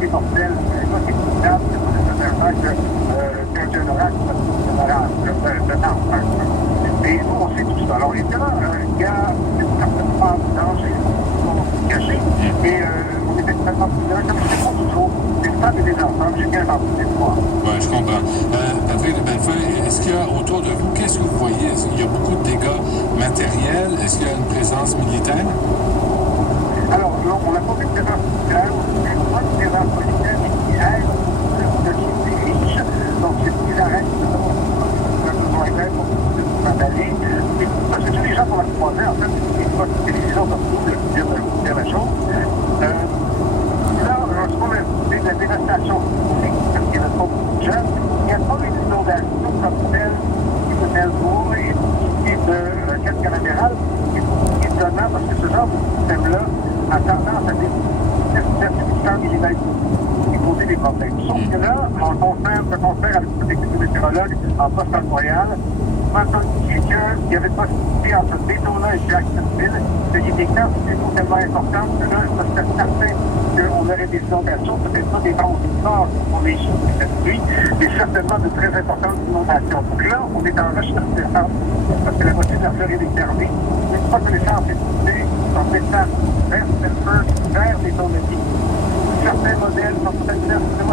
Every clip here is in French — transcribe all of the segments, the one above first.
des mortels. Ça, c'est coupable, c'est pas nécessairement qu'un oracle, de temps, par exemple. Et nous, on sait tout ça. Alors, évidemment, il y a une certaine part de danger qui sont cachés, mais on est extrêmement prudent. Comme je réponds toujours, des femmes et des enfants, j'ai bien entendu l'histoire. Oui, je comprends. Patrick de Bellefeuille, est-ce qu'il y a autour de vous, qu'est-ce que vous voyez? Est-ce qu'il y a beaucoup de dégâts matériels? Est-ce qu'il y a une présence militaire? Alors, non, on n'a pas vu de présence militaire, on a une présence militaire qui aide de qui dirige. Donc, c'est ce qu'ils arrêtent de besoin d'aide pour s'installer. Parce que tous les gens qu'on va croiser, en fait, ils voient des décisions comme nous, le dire la chose. Là, lorsqu'on a vu de la dévastation physique, parce qu'il n'y avait pas beaucoup de gens, il n'y a pas eu d'inondation comme celle de Melbourne et de Cap-Canaveral, qui est étonnant parce que ce genre de système-là a tendance à des 100 mm et poser des problèmes. Sauf que là, on confère avec une équipe de météorologues en post-Montréal, on a entendu qu'il y avait possibilité entre Daytona et Jacksonville, qu'il y ait des quantités tellement importantes que là, je suis certain qu'on aurait des inondations, peut-être pas des vents aussi forts pour les jours de cette nuit, mais certainement de très importantes inondations. Donc là, on est en recherche d'essence, parce que la moitié de la Floride est fermée. Une fois que l'essence est poussée, on descend vers Pittsburgh, vers les Dolomites. Certains modèles, comme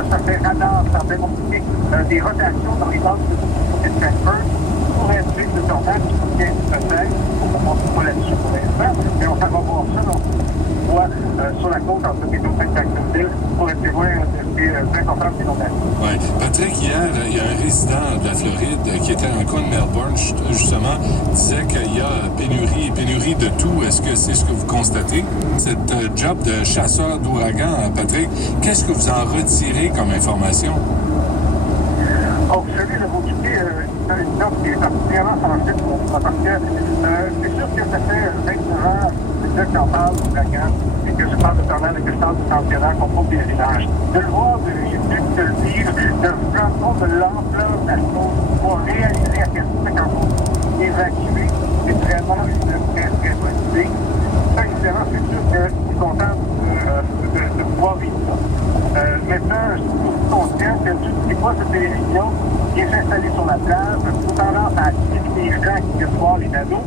certains radars, ça fait montrer des rotations dans les bases de Pittsburgh pour induire le tornade qui soutient peut-être, on ne pas là-dessus pour l'instant, mais on va voir ça, donc on voit sur la côte entre Daytona et Jacksonville pour être témoin des importantes inondations. Oui. Patrick, hier, il y a un résident de la Floride qui était dans le coin de Melbourne, justement, disait qu'il y a pénurie de tout. Est-ce que c'est ce que vous constatez? Cette job de chasseur d'ouragan, Patrick, qu'est-ce que vous en retirez comme information? Oh, vous savez, le mot une note qui est particulièrement sensible pour moi, parce que c'est sûr que ça fait 29 ans que j'en parle d'ouragan, et que je parle de tornade et que je parle de tempérament qu'on trouve des villages. De le voir, de le vivre, de le vivre, de se rendre compte de l'ampleur de la chose, pour réaliser à quel point quand on évacuer, c'est vraiment une très, très bonne idée. Ça, évidemment, c'est sûr que je suis content de pouvoir vivre ça. Maintenant, je suis aussi conscient que tout ce qui voit cette télévision qui est installée sur la plage, a tendance à attirer les gens qui viennent voir les nadeaux,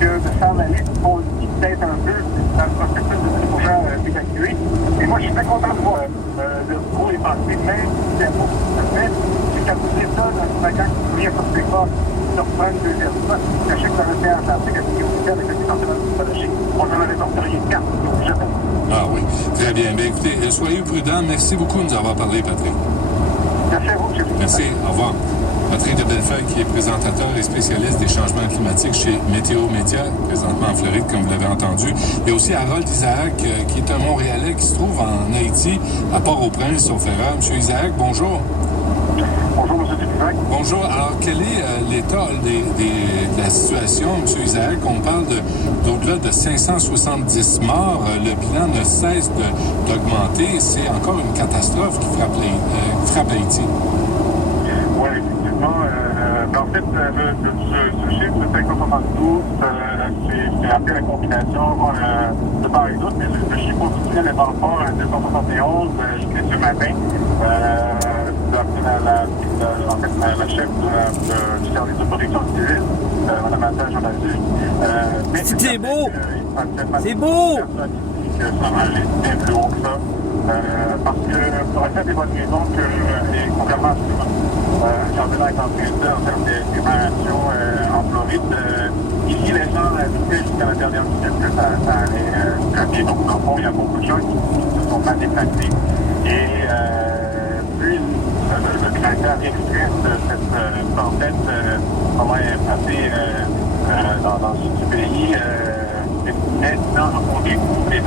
que de s'en aller, on le dit peut-être un peu dans le processus de dire aux gens d'évacuer. Et moi, je suis très content de voir le gros est passé, même si c'est pas tout à fait. C'est qu'à côté de ça, dans le ouragan qui vient sur ses pas, sur prendre une deuxième fois, sachez que ça l'océan Atlantique a été aussi avec le département psychologique. On n'en avait porté rien de jamais. Ah oui, très bien. Bien, écoutez, soyez prudents. Merci beaucoup de nous avoir parlé, Patrick. Merci à vous, M. Merci. Au revoir. Patrick de Bellefeuille, qui est présentateur et spécialiste des changements climatiques chez Météo Média, présentement en Floride, comme vous l'avez entendu. Il y a aussi Harold Isaac, qui est un Montréalais qui se trouve en Haïti, à Port-au-Prince, au Ferreur. Monsieur Isaac, bonjour. Bonjour, M. Dupuis. Bonjour. Alors, quel est l'état de la situation, M. Isaac? On parle d'au-delà de 570 morts. Le bilan ne cesse d'augmenter. C'est encore une catastrophe qui frappe Haïti. Oui, effectivement. En fait, ce chiffre de 572, c'est après la combination de part et d'autre, mais le chiffre officiel est pas fort, 271, jusqu'à ce matin. La chef du service de protection civile, Mme Matin journaliste. C'est beau! C'est beau! Que ça va aller bien plus haut que ça. Parce que, pour la des bonnes raisons, et contrairement à ce que Jean-Benoît est en train de dire en termes d'évaluation en Floride, ici, les gens disaient jusqu'à la dernière minute que ça allait très bien. Donc, dans le fond, il y a beaucoup de gens qui se sont mal déplacés. Et puis, le caractère extrême de cette tempête, comment elle est passée dans le sud du pays, maintenant, on découvre les